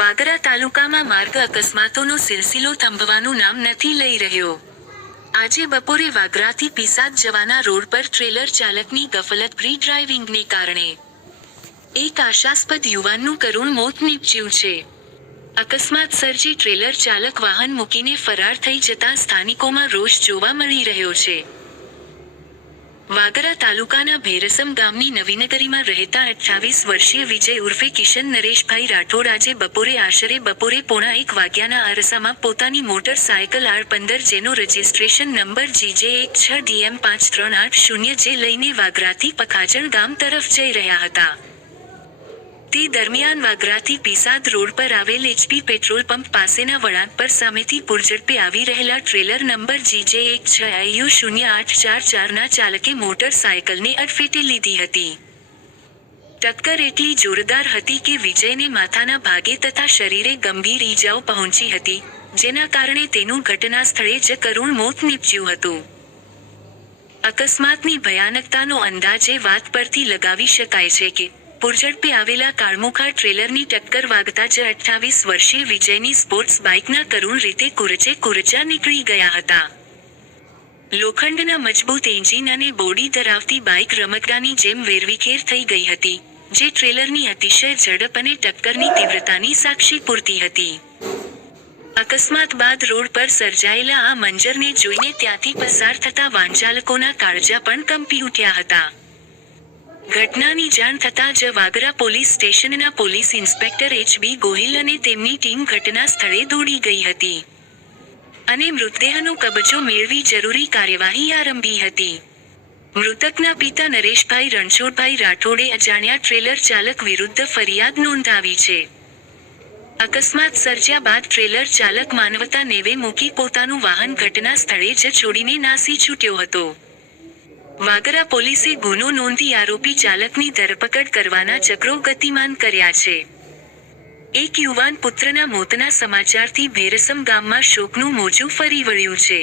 વાગરા તાલુકામાં માર્ગ અકસ્માતોનો સિલસિલો થંભવાનું નામ નથી લઈ રહ્યો. આજે બપોરે વાગરાથી પીસાદ જવાના રોડ પર ટ્રેલર ચાલકની ગફલતભરી ડ્રાઇવિંગને કારણે એક આશાસ્પદ યુવાનનું કરુણ મોત નીપજ્યું છે. અકસ્માત સર્જી ટ્રેલર ચાલક વાહન મૂકીને ફરાર થઈ જતા સ્થાનિકોમાં રોષ જોવા મળી રહ્યો છે. વાગરા તાલુકાના ભેરસમ ગામની નવીનગરીમાં રહેતા 28 વર્ષીય વિજય ઉર્ફે કિશન નરેશભાઈ રાઠોડ આજે આશરે બપોરે 1:15 વાગ્યાના અરસામાં પોતાની મોટર સાયકલ R15 જેનો રજિસ્ટ્રેશન નંબર GJ16DM5380 લઈને વાગરાથી પખાજણ ગામ તરફ જઈ રહ્યા હતા. તે દરમિયાન વાગરાથી પીસાદ રોડ પર આવેલ HP પેટ્રોલ પંપ પાસેના વળાંક પર સામેથી પૂરઝડપે આવી રહેલા ટ્રેલર નંબર GJ16IU0844 ના ચાલકે મોટર સાયકલને અડફેટે લીધી હતી. ટક્કર એટલી જોરદાર હતી કે વિજયને માથાના ભાગે તથા શરીરે ગંભીર ઈજાઓ પહોંચી હતી, જેના કારણે તેનું ઘટના સ્થળે જ કરુણ મોત નીપજ્યું હતું. અકસ્માતની ભયાનકતાનો અંદાજ એ વાત પરથી લગાવી શકાય છે કે પૂરઝડપે આવેલા કાળમુખા ટ્રેલરની ટક્કર વાગતા જ 28 વર્ષીય વિજયની સ્પોર્ટ્સ બાઇકના કરુણ રીતે કુરચા નીકળી ગયા હતા. લોખંડના મજબૂત એન્જિન અને બોડી ધરાવતી બાઇક રમકડાની જેમ વેરવિખેર થઈ ગઈ હતી, જે ટ્રેલરની અતિશય ઝડપ અને ટક્કરની તીવ્રતાની સાક્ષી પૂરતી હતી. અકસ્માત બાદ રોડ પર સર્જાયેલા આ મંજરને જોઈને ત્યાંથી પસાર થતા વાહનચાલકોના કાળજા પણ કંપી ઉઠ્યા હતા. ઘટનાની જાણ થતાં જ વાગરા પોલીસ સ્ટેશનના પોલીસ ઇન્સ્પેક્ટર HB ગોહિલ અને તેમની ટીમ ઘટના સ્થળે દોડી ગઈ હતી અને મૃતદેહનો કબજો મેળવી જરૂરી કાર્યવાહી આરંભી હતી. મૃતકના પિતા નરેશભાઈ રણછોડભાઈ રાઠોડે અજાણ્યા ટ્રેલર ચાલક વિરુદ્ધ ફરિયાદ નોંધાવી છે. અકસ્માત સર્જ્યા બાદ ટ્રેલર ચાલક માનવતા નેવે મૂકી પોતાનું વાહન ઘટના સ્થળે જ છોડીને નાસી છૂટ્યો હતો. વાગરા પોલીસે ગુનો નોંધી આરોપી ચાલકની ધરપકડ કરવાના ચક્રો ગતિમાન કર્યા છે. એક યુવાન પુત્રના મોતના સમાચારથી ભેરસમ ગામમાં શોકનું મોજું ફરી વળ્યું છે.